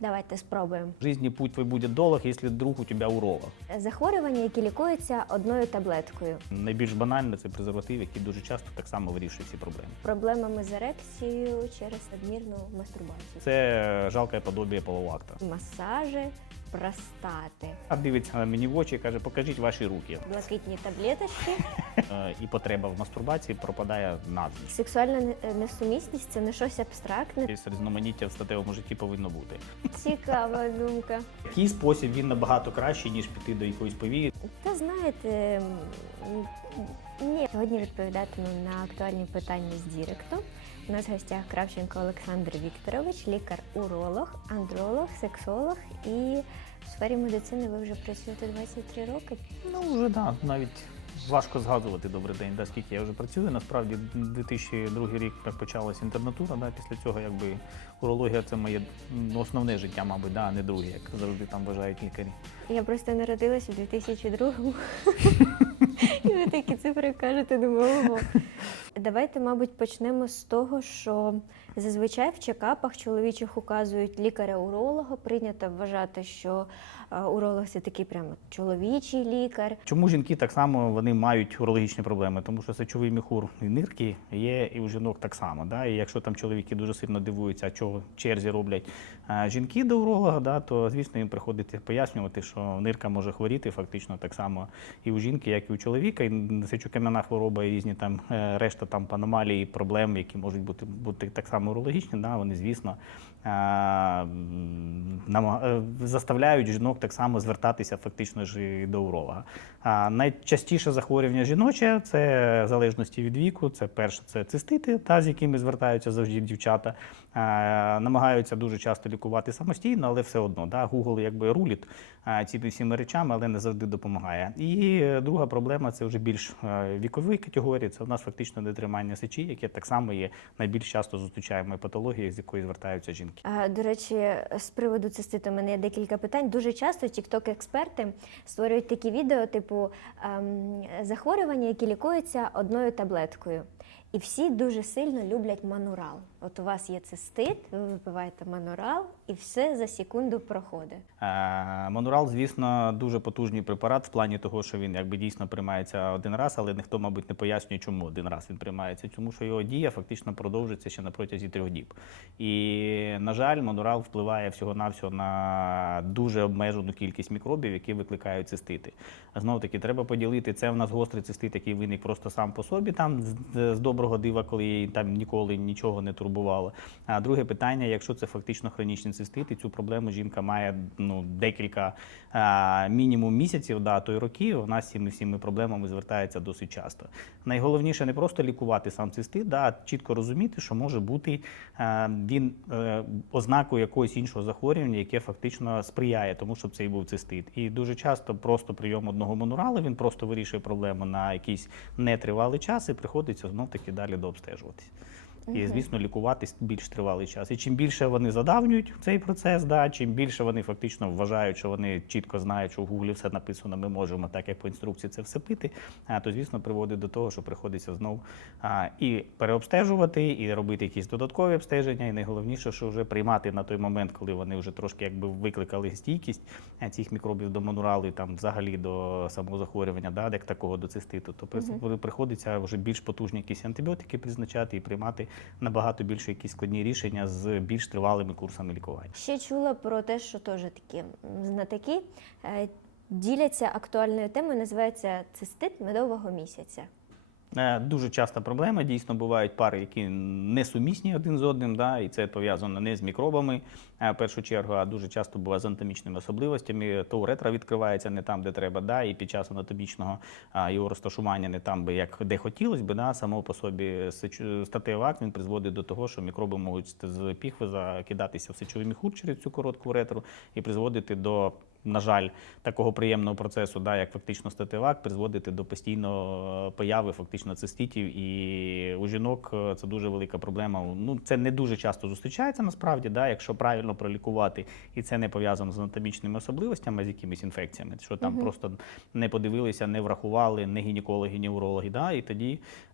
Давайте спробуємо. В жизни путь твой будет долг, если друг у тебя ролах. Захворювання, які лікуються одною таблеткою. Найбільш банальне це презерватив, який дуже часто так само вирішує ці проблеми. Проблемами з ерекцією через надмірну мастурбацію. Це жалке подобіє полового акта. Масажі простати. А дивиться на мені в очі і каже, покажіть ваші руки. Блакитні таблеточки. Е, І потреба в мастурбації пропадає навзі. Сексуальна не- несумісність це не щось абстрактне. Якесь різноманіття в статевому житті повинно бути. Цікава думка. Такий спосіб він набагато кращий, ніж піти до якоїсь повії. Та знаєте, м, ні. Сьогодні відповідатиму на актуальні питання з Діректу. У нас в гостях Кравченко Олександр Вікторович, лікар-уролог, андролог, сексолог і в сфері медицини ви вже працюєте 23 роки. Ну вже да, навіть важко згадувати добрий день, да, скільки я вже працюю. Насправді 2002 рік так почалась інтернатура. Да, після цього якби урологія це моє основне життя, мабуть, да, а не друге, як завжди там вважають лікарі. Я просто народилась у 2002-му. І ви такі цифри кажете, думаю, ого. Давайте, мабуть, почнемо з того, що зазвичай в чекапах чоловічих указують лікаря-уролога. Прийнято вважати, що е, уролог це такий прямо чоловічий лікар. Чому жінки так само вони мають урологічні проблеми? Тому що сечовий міхур і нирки є і у жінок так само. Да? І якщо там чоловіки дуже сильно дивуються, чого черзі роблять жінки до уролога, да, то звісно їм приходиться пояснювати, що нирка може хворіти фактично так само і у жінки, як і у чоловіка. І сечокам'яна хвороба і різні там е, решта там аномалій, проблем, які можуть бути бути так само урологічні, да, вони звісно. Е, заставляють жінок так само звертатися фактично ж до уролога. А найчастіше захворювання жіноче це в залежності від віку. Це перше, це цистити, та з якими звертаються завжди дівчата. А, намагаються дуже часто лікувати самостійно, але все одно. Да, Google якби рулить а, цими всіми речами, але не завжди допомагає. І е, друга проблема це вже більш е, вікової категорії. Це у нас фактично нетримання сечі, яке так само є найбільш часто зустрічаємою патологією, з якою звертаються жінки. До речі, з приводу циститу у мене є декілька питань. Дуже часто тікток-експерти створюють такі відео, типу ем, захворювання, які лікуються одною таблеткою. І всі дуже сильно люблять манурал. От у вас є цистит, ви випиваєте манурал, і все за секунду проходить. Е, Монурал, звісно, дуже потужний препарат в плані того, що він якби дійсно приймається один раз, але ніхто, мабуть, не пояснює, чому один раз він приймається, тому що його дія фактично продовжується ще на протязі трьох діб. І, на жаль, монурал впливає всього-навсього на дуже обмежену кількість мікробів, які викликають цистити. Знову таки, треба поділити. Це в нас гострий цистит, який виник просто сам по собі, там з доброго дива, коли їй там ніколи нічого не турбувало. А друге питання, якщо це фактично хронічний цистит, і цю проблему жінка має ну, декілька а, мінімум місяців, да, то й років, вона з цими всіми проблемами звертається досить часто. Найголовніше не просто лікувати сам цистит, да, а чітко розуміти, що може бути а, він е, ознакою якогось іншого захворювання, яке фактично сприяє тому, щоб цей був цистит. І дуже часто просто прийом одного монуралу він просто вирішує проблему на якийсь нетривалий час і приходиться знов таки далі дообстежуватись. І, звісно, лікуватись більш тривалий час. І чим більше вони задавнюють цей процес, да, чим більше вони фактично вважають, що вони чітко знають, що в Гуглі все написано, ми можемо так, як по інструкції це все пити, а, то, звісно, приводить до того, що приходиться знов а, і переобстежувати, і робити якісь додаткові обстеження. І найголовніше, що вже приймати на той момент, коли вони вже трошки якби викликали стійкість цих мікробів до монуралу там взагалі до самого захворювання, да, як такого до циститу, то при- приходиться вже більш потужні якісь антибіотики призначати і приймати набагато більше якісь складні рішення з більш тривалими курсами лікування. Ще чула про те, що теж такі знатоки е, діляться актуальною темою, називається цистит медового місяця. Е, Дуже часта проблема. Дійсно бувають пари, які несумісні один з одним, да, і це пов'язано не з мікробами в першу чергу, а дуже часто буває з анатомічними особливостями. То уретра відкривається не там, де треба, да, і під час анатомічного його розташування не там, би як де хотілося б, да, само по собі статевий акт він призводить до того, що мікроби можуть з піхви закидатися в сечовий міхур через цю коротку уретру і призводити до на жаль, такого приємного процесу, да, як фактично стативак, призводити до постійної появи фактично циститів. І у жінок е, це дуже велика проблема. Ну, це не дуже часто зустрічається насправді, да, якщо правильно пролікувати, і це не пов'язано з анатомічними особливостями, а з якимись інфекціями, що там просто не подивилися, не врахували, не гінекологи, ні урологи. Да, і тоді Е,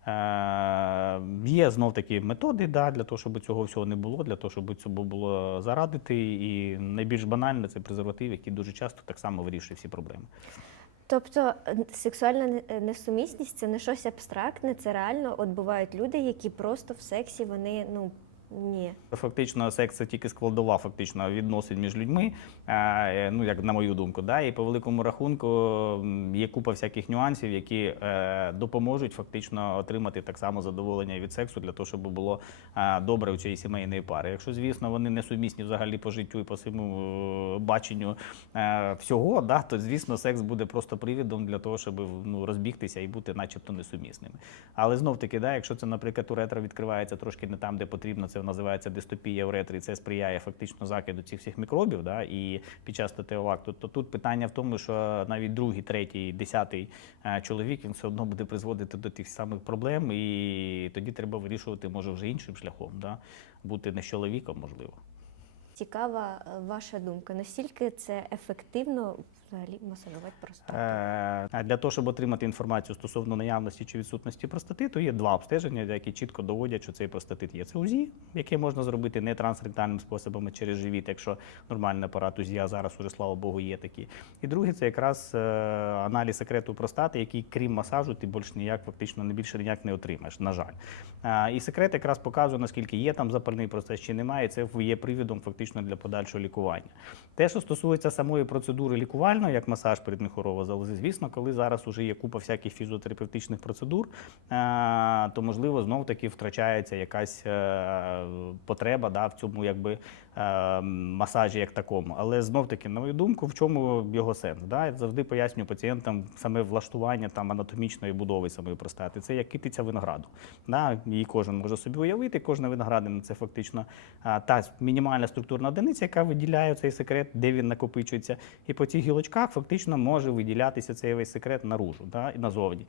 є знов такі методи да, для того, щоб цього всього не було, для того, щоб цього було зарадити. І найбільш банальне це презерватив, який дуже часто так само вирішує всі проблеми. Тобто е, сексуальна е, несумісність це не щось абстрактне, це реально. От бувають люди, які просто в сексі вони ну ні. Фактично, секс це тільки складова фактично відносин між людьми, е, ну як на мою думку. Да? І по великому рахунку є купа всяких нюансів, які е, допоможуть фактично отримати так само задоволення від сексу для того, щоб було е, добре у цієї сімейної пари. Якщо, звісно, вони не сумісні взагалі по життю і по своєму баченню всього, да, то звісно, секс буде просто привідом для того, щоб ну, розбігтися і бути, начебто, несумісними. Але знов таки, да, якщо це, наприклад, уретра відкривається трошки не там, де потрібно, це називається дистопія уретри, і це сприяє фактично закиду цих всіх мікробів, да, і під час ТТО-акту, то тут питання в тому, що навіть другий, третій, десятий е, чоловік він все одно буде призводити до тих самих проблем, і тоді треба вирішувати, може, вже іншим шляхом, да, бути не чоловіком, можливо. Цікава е, ваша думка. Наскільки це ефективно взагалі масажувати простату? Е, Для того, щоб отримати інформацію стосовно наявності чи відсутності простатиту, є два обстеження, які чітко доводять, що цей простатит є. Це УЗІ, яке можна зробити не трансректальним способом а через живіт, якщо нормальний апарат УЗІ, а зараз уже, слава Богу, є такі. І друге, це якраз е, аналіз секрету простати, який, крім масажу, ти більш ніяк, фактично не більше ніяк не отримаєш, на жаль. Е, І секрет якраз показує, наскільки є там запальний процес чи немає. і Це є привідом фактично для подальшого лікування. Те, що стосується самої процедури лікувальної, як масаж передміхорової залози, звісно, коли зараз вже є купа всяких фізіотерапевтичних процедур, е, то можливо знов таки втрачається якась е, потреба да, в цьому якби е, масажі як такому. Але знов таки, на мою думку, в чому його сенс? Да? Я завжди пояснюю пацієнтам саме влаштування там анатомічної будови самої простати. Це як китиця винограду. Да? Її кожен може собі уявити, кожна виноградина це фактично та мінімальна структурна одиниця, яка виділяє цей секрет, де він накопичується. І по цих гілочках фактично може виділятися цей весь секрет наружу да? і назовні.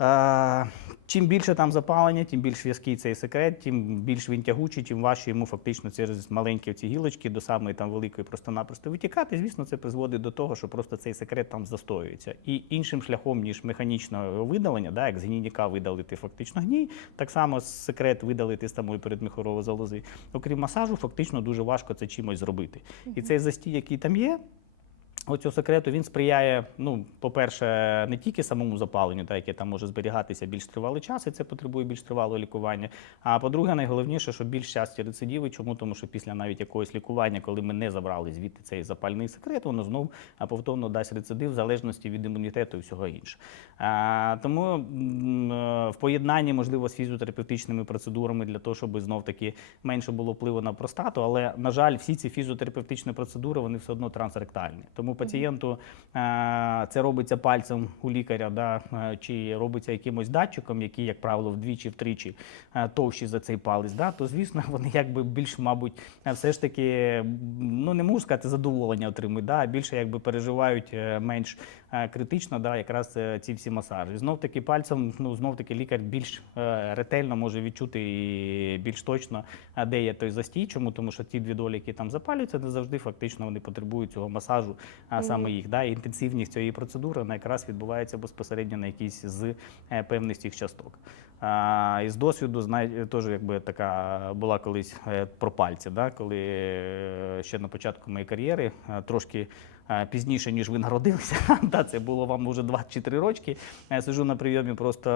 Е, Чим більше там запалення, тим більш в'язкий цей секрет, тим більш він тягучий, тим важче йому фактично через маленькі ці гілочки до самої там великої просто-напросто витікати. Звісно, це призводить до того, що просто цей секрет там застоюється. І іншим шляхом, ніж механічного видалення, да, як з гнійника видалити фактично гній, так само секрет видалити з самої передміхорової залози. Окрім масажу, фактично дуже важко це чимось зробити. І цей застій, який там є, Оцього секрету він сприяє, ну, по-перше, не тільки самому запаленню, та, яке там може зберігатися більш тривалий час, і це потребує більш тривалого лікування. А по-друге, найголовніше, що більш часті рецидиви. Чому? Тому що після навіть якогось лікування, коли ми не забрали звідти цей запальний секрет, воно знов повторно дасть рецидив в залежності від імунітету і всього іншого. Тому е, в поєднанні, можливо, з фізіотерапевтичними процедурами для того, щоб знов таки менше було впливу на простату. Але, на жаль, всі ці фізіотерапевтичні процедури вони все одно трансректальні. Тому пацієнту е, це робиться пальцем у лікаря, да, е, чи робиться якимось датчиком, який, як правило, вдвічі, втричі е, товщі за цей палець, да, то звісно, вони якби більш, мабуть, все ж таки, ну не можу сказати, задоволення отримують, да, більше якби переживають менш критично, да, якраз ці всі масажі. Знов таки пальцем, ну знов таки лікар більш ретельно може відчути і більш точно, де є той застій. Чому? Тому що ті дві долі, які там запалюються, не завжди фактично вони потребують цього масажу, а саме їх. Да, інтенсивність цієї процедури вона якраз відбувається безпосередньо на якійсь з е, певних цих часток. А, із досвіду знає, теж якби така була колись е, про пальці, да, коли е, ще на початку моєї кар'єри трошки. Пізніше, ніж ви народилися, да, це було вам вже 24 рочки. Я сиджу на прийомі просто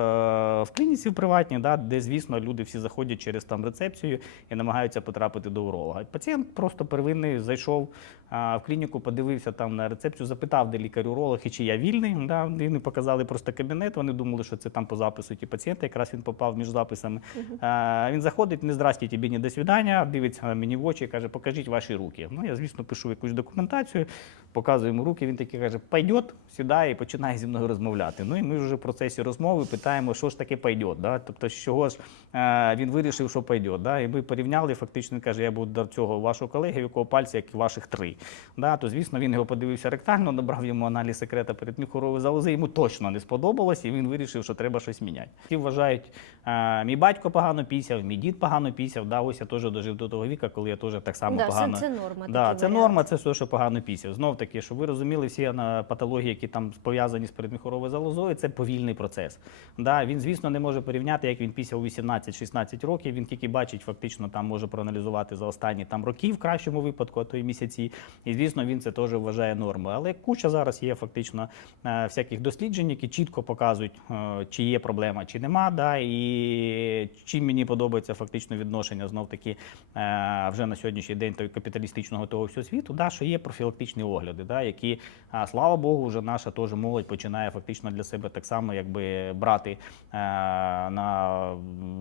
в клініці в приватній, да, де, звісно, люди всі заходять через там рецепцію і намагаються потрапити до уролога. Пацієнт просто первинний зайшов в клініку, подивився там на рецепцію, запитав, де лікар-уролог і чи я вільний. Да, вони показали просто кабінет. Вони думали, що це там по запису ті пацієнта. Якраз він попав між записами. А, він заходить, не здрасті тобі, ні до свідання, дивиться мені в очі каже, покажіть ваші руки. Ну, я, звісно, пишу якусь документацію, показую йому руки. Він такий каже, пойдет, сідає і починає зі мною розмовляти. Ну і ми вже в процесі розмови питаємо, що ж таке пойдет. Да? Тобто, з чого ж е, він вирішив, що пойдет. Да? І ми порівняли, фактично він каже, я буду до цього вашого колеги, в якого пальця, як і ваших три. Да? То, звісно, він його подивився. ректально, набрав йому аналіз секрета передміхорової залози. Йому точно не сподобалось, і він вирішив, що треба щось міняти. Всі вважають, е, мій батько погано пісяв, мій дід погано пісяв. Да, ось я теж дожив до того віка, коли я теж так само Да, погано. це норма, Да, це варіант. норма, це все, що погано пісяв. Знов таки, щоб ви розуміли, всі патології, які там пов'язані з передміхоровою залозою, це повільний процес. Да, він, звісно, не може порівняти, як він пісяв у 18-16 років. Він тільки бачить, фактично там може проаналізувати за останні там роки в кращому випадку, а то й місяці. І звісно, він це теж вважає нормою. Але куча зараз є фактично е, всяких досліджень, які чітко показують, е, чи є проблема, чи нема. Да, і чим мені подобається фактично відношення знов таки е, вже на сьогоднішній день той капіталістичного того всього світу, да, що є профілактичні огляди, да, які, слава Богу, вже наша теж молодь починає фактично для себе так само якби брати на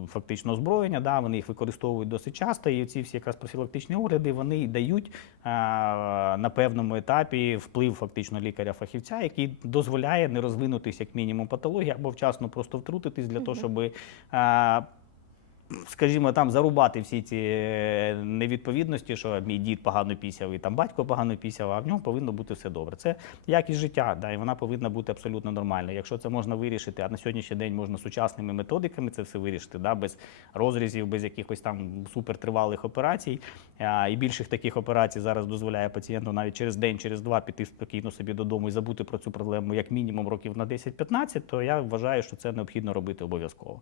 фактично озброєння. Да, вони їх використовують досить часто, і ці всі якраз профілактичні огляди вони дають на певному етапі вплив фактично лікаря-фахівця, який дозволяє не розвинутись як мінімум патології або вчасно просто втрутитись для того, щоб е, скажімо, там зарубати всі ці е, невідповідності, що мій дід погано пісяв і там батько погано пісяв, а в ньому повинно бути все добре. Це якість життя, да, і вона повинна бути абсолютно нормальною. Якщо це можна вирішити, а на сьогоднішній день можна сучасними методиками це все вирішити, да, без розрізів, без якихось там супертривалих операцій. А, і більших таких операцій зараз дозволяє пацієнту навіть через день, через два піти спокійно собі додому і забути про цю проблему як мінімум років на 10-15, то я вважаю, що це необхідно робити обов'язково.